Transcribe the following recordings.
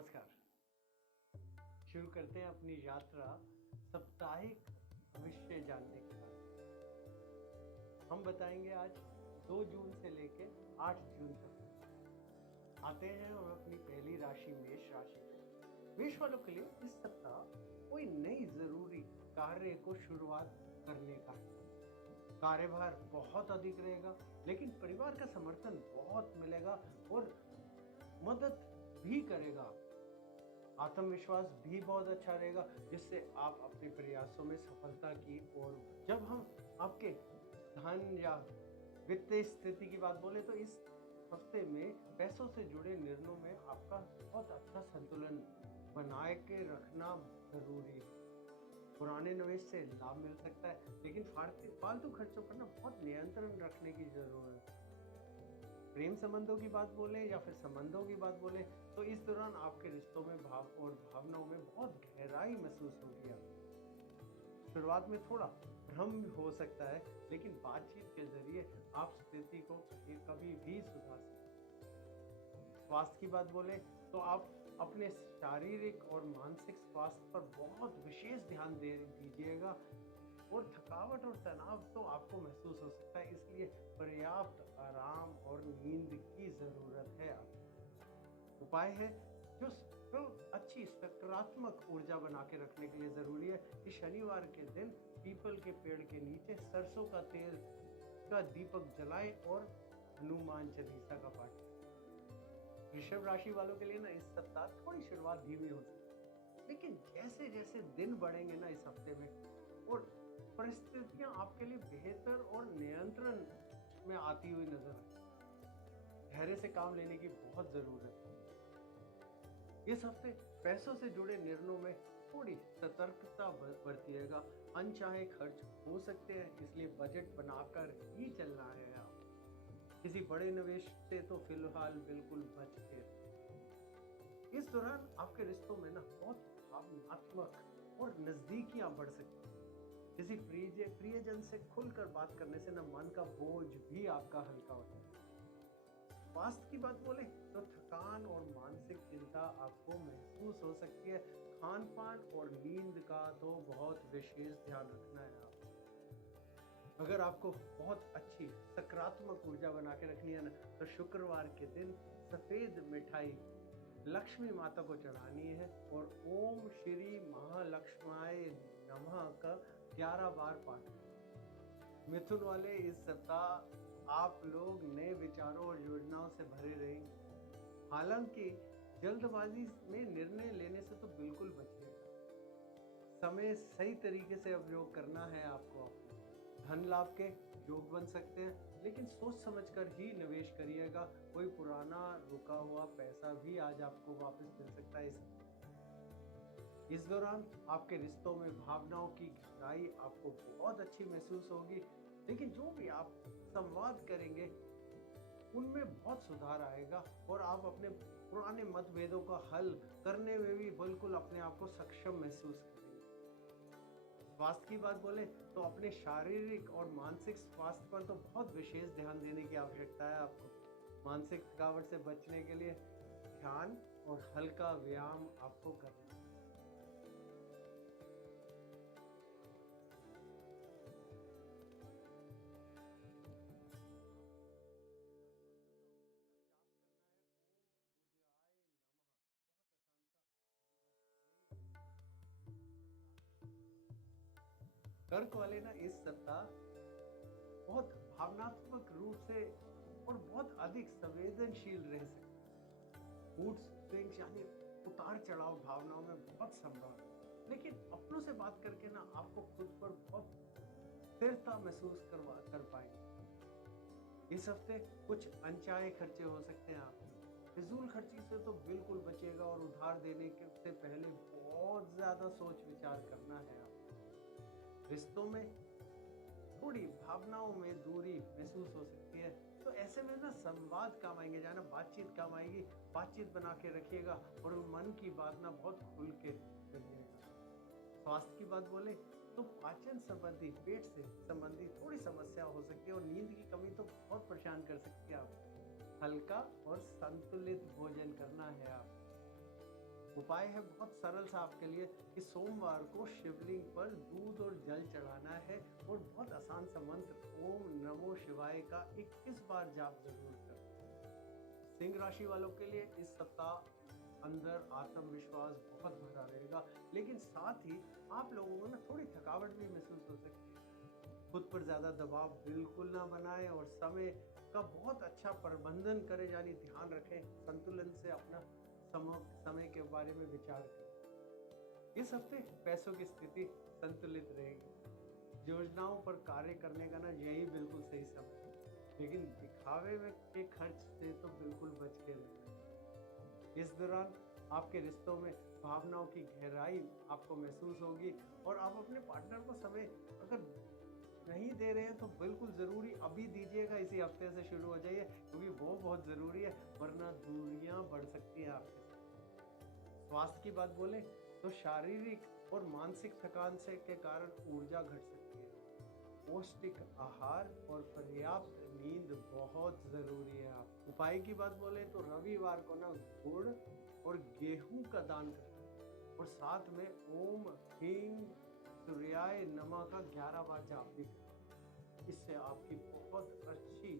नमस्कार। शुरू करते हैं अपनी यात्रा साप्ताहिक भविष्य जानने के बाद। हम बताएंगे आज 2 जून से लेके 8 जून तक। आते हैं हम अपनी पहली राशि मेष राशि पे। मेष वालों के लिए इस सप्ताह कोई नई जरूरी कार्य को शुरुआत करने का है। कार्यभार बहुत अधिक रहेगा, लेकिन परिवार का समर्थन बहुत मिलेगा और मदद भी करेगा। आत्मविश्वास भी बहुत अच्छा रहेगा, जिससे आप अपने प्रयासों में सफलता की ओर। जब हम आपके धन या वित्तीय स्थिति की बात बोले तो इस हफ्ते में पैसों से जुड़े निर्णयों में आपका बहुत अच्छा संतुलन बनाए के रखना जरूरी है। पुराने निवेश से लाभ मिल सकता है, लेकिन फालतू खर्चों पर ना बहुत नियंत्रण रखने की जरूरत है। प्रेम संबंधों की बात बोले या फिर संबंधों की बात बोले तो इस दौरान आपके रिश्तों में भाव और भावनाओं में बहुत गहराई महसूस होगी। शुरुआत में थोड़ा भ्रम हो सकता है, लेकिन बातचीत के जरिए आप स्थिति को कभी भी सुधार सकते हैं। स्वास्थ्य की बात बोले तो आप अपने शारीरिक और मानसिक स्वास्थ्य पर बहुत विशेष ध्यान दे दीजिएगा और थकावट और तनाव तो आपको महसूस हो सकता है, इसलिए पर्याप्त आराम और नींद की जरूरत है। आपको उपाय है जो अच्छी सकारात्मक ऊर्जा बना के रखने के लिए जरूरी है कि शनिवार के दिन पीपल के पेड़ के नीचे सरसों का तेल का दीपक जलाएं और हनुमान चालीसा का पाठ करें। वृषभ राशि वालों के लिए ना इस सप्ताह थोड़ी शुरुआत धीमी हो सकती है, लेकिन जैसे जैसे दिन बढ़ेंगे ना इस हफ्ते में और परिस्थितियां आपके लिए बेहतर और नियंत्रण में आती हुई नजर आए। धैर्य से काम लेने की बहुत जरूरत है। इस हफ्ते पैसों से जुड़े निर्णयों में थोड़ी सतर्कता बरतिएगा। अनचाहे खर्च हो सकते हैं, इसलिए बजट बनाकर ही चलना है। आप किसी बड़े निवेश से तो फिलहाल बिल्कुल बच के। इस दौरान आपके रिश्तों में ना बहुत भावनात्मक और नजदीकियां बढ़ सकती हैं। किसी प्रियजन से खुलकर बात करने से ना मन का बोझ भी आपका हल्का होता है। स्वास्थ्य की बात बोले तो थकान और मानसिक चिंता आपको महसूस हो सकती है। खान पान और नींद का तो बहुत विशेष ध्यान रखना है। आप अगर आपको बहुत अच्छी सकारात्मक ऊर्जा बना के रखनी है ना तो शुक्रवार के दिन सफेद मिठाई लक्ष्मी माता को चढ़ानी है और ओम श्री महालक्ष्माय नमः का 11 बार पाठ करें। मिथुन वाले इस सप्ताह आप लोग नए विचारों और योजनाओं से भरे रहेंगे। हालांकि जल्दबाजी में निर्णय लेने से तो बिल्कुल बचिएगा। समय सही तरीके से उपयोग करना है आपको। धन लाभ के योग बन सकते हैं, लेकिन सोच समझकर ही निवेश करिएगा। कोई पुराना रुका हुआ पैसा भी आज आपको वापस मिल सकता है। इस दौरान आपके रिश्तों में भावनाओं की गहराई आपको बहुत अच्छी महसूस होगी, लेकिन जो भी आप संवाद करेंगे उनमें बहुत सुधार आएगा और आप अपने पुराने मतभेदों का हल करने में भी बिल्कुल अपने आप को सक्षम महसूस करेंगे। स्वास्थ्य की बात बोले तो अपने शारीरिक और मानसिक स्वास्थ्य पर तो बहुत विशेष ध्यान देने की आवश्यकता है। आपको मानसिक थकावट से बचने के लिए ध्यान और हल्का व्यायाम आपको करना है। कर्क वाले ना इस सप्ताह बहुत भावनात्मक रूप से और बहुत अधिक संवेदनशील रह सकते हैं। मूड स्विंग्स यानी उतार चढ़ाव भावनाओं में बहुत संभव है, लेकिन अपनों से बात करके ना आपको खुद पर बहुत स्थिरता महसूस कर पाएंगे। इस हफ्ते कुछ अनचाहे खर्चे हो सकते हैं। आप फिजूल खर्ची से तो बिल्कुल बचेगा और उधार देने से पहले बहुत ज्यादा सोच विचार करना है। आप रिश्तों में थोड़ी भावनाओं में दूरी महसूस हो सकती है, तो ऐसे में ना संवाद काम आएंगे, जाना बातचीत काम आएगी। बातचीत बना के रखिएगा और मन की बात ना बहुत खुल के करिएगा। स्वास्थ्य की बात बोले तो पाचन संबंधी, पेट से संबंधी थोड़ी समस्या हो सकती है और नींद की कमी तो बहुत परेशान कर सकती है। आप हल्का और संतुलित भोजन करना है। आप उपाय है बहुत सरल सा आपके लिए कि सोमवार को शिवलिंग पर दूध और जल चढ़ाना है और बहुत आसान सा मंत्र ओम नमो शिवाय का 21 बार जाप जरूर करें। सिंह राशि वालों के लिए इस सप्ताह अंदर आत्मविश्वास बहुत भरा रहेगा, लेकिन साथ ही आप लोगों को ना थोड़ी थकावट भी महसूस हो सकती है। खुद पर ज्यादा दबाव बिल्कुल ना बनाएं और समय का बहुत अच्छा प्रबंधन करें, यानी ध्यान रखें, संतुलन से अपना समय के बारे में विचार करें। इस हफ्ते पैसों की स्थिति संतुलित रहेगी। योजनाओं पर कार्य करने का ना यही बिल्कुल सही समय है, लेकिन दिखावे में के खर्च से तो बिल्कुल बच के रहना। इस दौरान आपके रिश्तों में भावनाओं की गहराई आपको महसूस होगी और आप अपने पार्टनर को समय अगर नहीं दे रहे हैं तो बिल्कुल ज़रूरी अभी दीजिएगा, इसी हफ्ते से शुरू हो जाइए, क्योंकि वो बहुत ज़रूरी है, वरना दूरियां बढ़ सकती हैं आपके साथ। स्वास्थ्य की बात बोले तो शारीरिक और मानसिक थकान से के कारण ऊर्जा घट सकती है। पौष्टिक आहार और पर्याप्त नींद बहुत ज़रूरी है। आप उपाय की बात बोले तो रविवार को ना गुड़ और गेहूं का दान करें और साथ में ओम ह्रीं सूर्याय नमः का 11 बार जाप भी करें। इससे आपकी बहुत अच्छी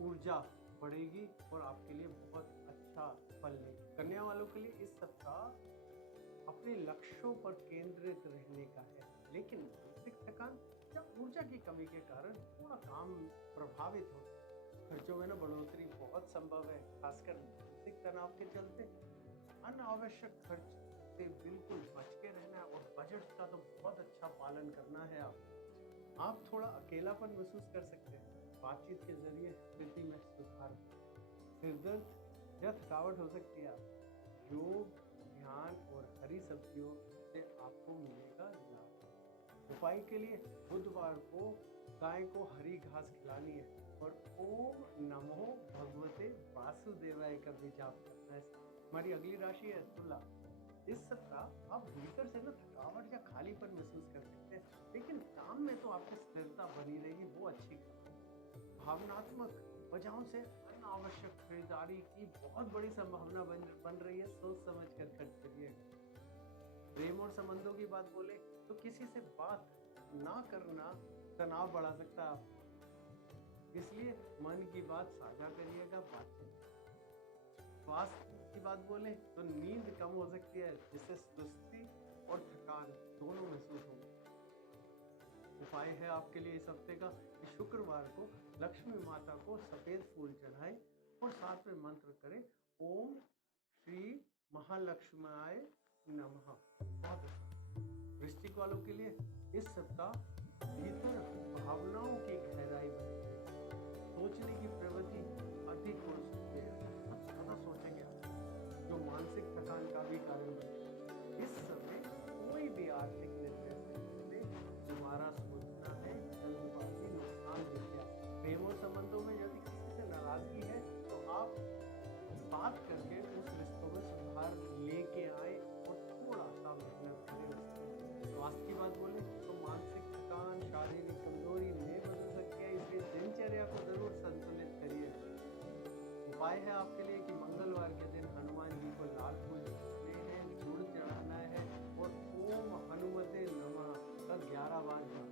ऊर्जा बढ़ेगी और आपके लिए बहुत अच्छा फल लेगी। कन्या वालों के लिए इस सप्ताह अपने लक्ष्यों पर केंद्रित रहने का है, लेकिन मानसिक थकान या ऊर्जा की कमी के कारण थोड़ा काम प्रभावित हो। खर्चों में ना बढ़ोतरी बहुत संभव है, खासकर मानसिक तनाव के चलते। अनावश्यक खर्च से बिल्कुल बच के रहना है और बजट का तो बहुत अच्छा पालन करना है। आप थोड़ा अकेलापन महसूस कर सकते हैं। बातचीत के जरिए स्थिति में सुधार, सिर दर्द या थकावट हो सकती है। आप योग, ध्यान और हरी सब्जियों से आपको मिलेगा लाभ। उपाय के लिए बुधवार को गाय को हरी घास खिलानी है और ओम नमो भगवते वासुदेवाय का भी जाप करना है। हमारी अगली राशि है तुला। इस सप्ताह आप भीतर से ना थकावट या खालीपन महसूस कर सकते हैं, लेकिन काम में तो आपकी स्थिरता बनी रहेगी, वो अच्छी खबर। भावनात्मक वजहों से अनावश्यक खरीदारी की बहुत बड़ी संभावना बन रही है, सोच समझ कर खर्च करिएगा। प्रेम और संबंधों की बात बोले तो किसी से बात ना करना तनाव बढ़ा सकता है आपको, इसलिए मन की बात साझा करिएगा। बातचीत स्वास्थ्य की बात बोले तो नींद कम हो सकती है, जिससे सुस्ती और थकान दोनों महसूस होंगे। उपाय है आपके लिए इस हफ्ते का कि शुक्रवार को लक्ष्मी माता को सफेद फूल चढ़ाएं और साथ में मंत्र करें ओम श्री महालक्ष्मीय नमः। बहुत अच्छा। वृश्चिक वालों के लिए इस सप्ताह भीतर भावनाओं की गहराई बढ़ेगी, सोचने की प्रवृत्ति अधिक हो सकती है, बहुत ज्यादा सोचेंगे आप, जो मानसिक थकान का भी कारण बने। इस समय कोई भी आर्थिक निर्णय से पहले दोबारा सोचना है, जल्दबाजी नुकसान देती है। प्रेम और संबंधों में यदि किसी से नाराजगी है तो आप बात करके उस रिश्तों में सुधार लेके आए और थोड़ा सा मेहनत करें। स्वास्थ्य की बात बोले तो मानसिक थकान शारीरिक कमजोरी में बदल सकती है, इसलिए दिनचर्या को जरूर संतुलित करिए। उपाय है आपके लिए कि मंगलवार के दिन हनुमान जी को लाल फूल चढ़ाने हैं, गुड़ चढ़ाना है और ओम हनुमते नमः का 11 बार जाप।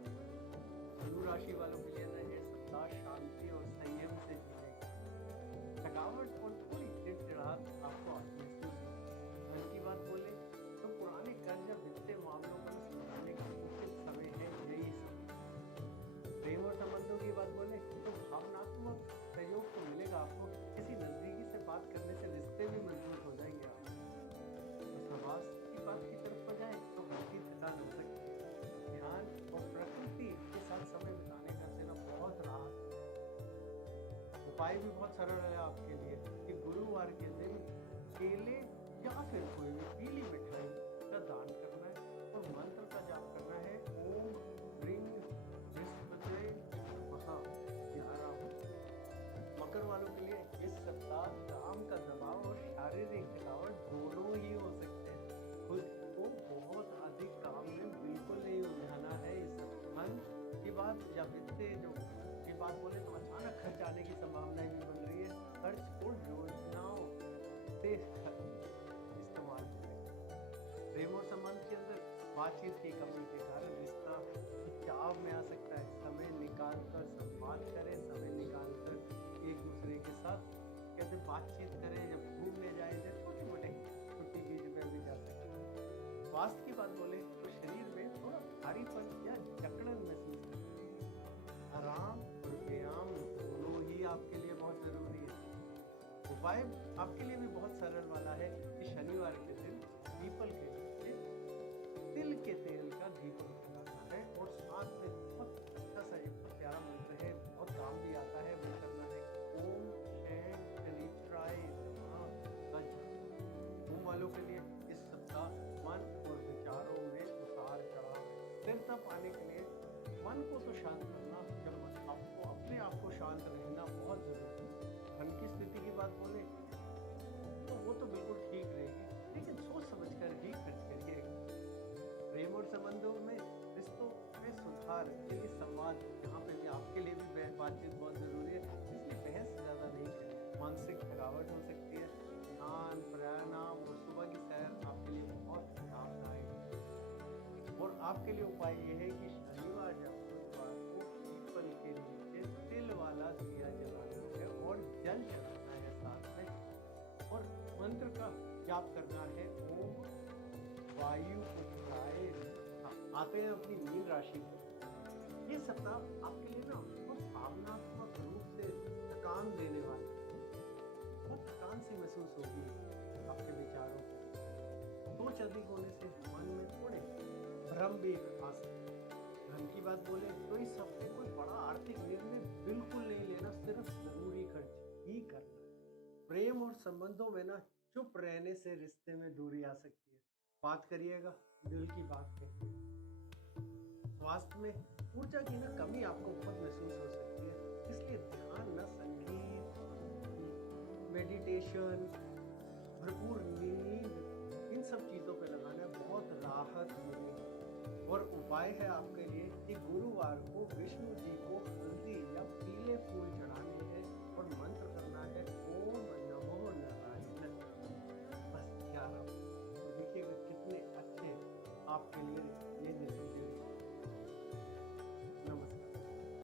धनु राशि वालों के लिए ना ये सप्ताह शांति और संयम से जीने, थकावट और थोड़ी चिड़चिड़ाहट आपको महसूस होगी। घर की बात बोले तो पुराने कर्ज या वित्तीय मामलों पर सुधारने का उचित समय है, यही समय। प्रेम और संबंधों की बात बोले तो भावनात्मक सहयोग तो मिलेगा आपको, किसी नजदीकी से बात करने से रिश्ते भी मजबूत हो जाएंगे। आप स्वास्थ्य की बात की तरफ हो जाए तो हल्की थकान हो सकती है। ध्यान और प्रकृति के साथ समय बिताने का से ना बहुत राहत है। उपाय भी बहुत सरल है आपके लिए कि गुरुवार के दिन केले या फिर कोई भी पीली मिठाई का दान करना है और मंत्र का जाप करना है ओम ह्रीं बृहस्पतये नमः 11 बार। मकर वालों के लिए इस सप्ताह काम का दबाव और शारीरिक थकावट दोनों ही हो सकते हैं। खुद को बहुत अधिक काम में बिल्कुल नहीं उलझाना है। इस धन की बात या वित्तीय जो की बात बोले तो अचानक खर्च आने की संभावनाएं भी बन रही है। खर्च को योजनाओं से इस्तेमाल संबंध के अंदर बातचीत की कमी के कारण रिश्ता खिंचाव में आ सकता है। समय निकाल कर संवाद करें, समय निकाल कर एक दूसरे के साथ कहते बातचीत करें या घूमने जाए, या छोटे मोटे छुट्टी बीच में भी जा सकते हैं। स्वास्थ्य की बात बोले तो शरीर में थोड़ा भारीपन या जकड़न महसूस करते हैं। आराम और व्यायाम दोनों ही आपके लिए बहुत जरूरी है। उपाय आपके लिए भी बहुत सरल वाला है कि शनिवार के दिन पीपल के नीचे तिल के तेल का दीपक जलाना है और साथ में बहुत अच्छा सा एक बहुत प्यारा मंत्र है, बहुत काम भी आता है, वो करना है ओम शनिचराय नमः। ओम वालों के लिए इस सप्ताह मन और विचारों में उतार चढ़ाव स्थिरता पाने के लिए मन को तो शांत करना, जब आपको अपने आप को शांत रहना बहुत जरूरी है। धन की स्थिति की बात बोले तो वो तो बिल्कुल ठीक रहेगी, लेकिन सोच समझ कर ही खर्च करिएगा। प्रेम और संबंधों में रिश्तों में सुधार के लिए संवाद, यहाँ पे भी आपके लिए भी बातचीत बहुत जरूरी है, इसलिए बहस ज्यादा नहीं करें। मानसिक थकावट हो सकती है, ध्यान प्राणायाम और सुबह की सैर आपके लिए बहुत लाभदायक है। और आपके लिए उपाय ये है कि शनिवार या बुधवार को पीपल के नीचे तिल वाला दिया जलाना है और जल चढ़ाना है साथ में, और मंत्र का जाप करना है ओम वायु पुत्राय नमः। आते हैं अपनी मीन राशि पर। ये सप्ताह आपके लिए ना बहुत भावनात्मक रूप से थकान देने वाला है। बहुत थकान सी महसूस होगी आपके विचारों को। सोच अधिक होने से मन में थोड़े भ्रम भी आ सकते हैं। धन की बात बोले तो इस हफ्ते कोई बड़ा आर्थिक निर्णय बिल्कुल नहीं लेना, सिर्फ जरूरी खर्च ही करना है। प्रेम और संबंधों में ना चुप रहने से रिश्ते में दूरी आ सकती है। बात करिएगा, दिल की बात करिए। स्वास्थ्य में ऊर्जा की ना कमी आपको बहुत महसूस हो सकती है, इसलिए ध्यान ना संगीत, मेडिटेशन, भरपूर नींद, इन सब चीजों पे लगाना बहुत राहत मिलेगी। और उपाय है आपके लिए कि गुरुवार को विष्णु जी को हल्दी या पीले फूल चढ़ाने हैं और मंत्र करना है ओम नमो नारायण। बस 11। तो देखिएगा कितने अच्छे आपके लिए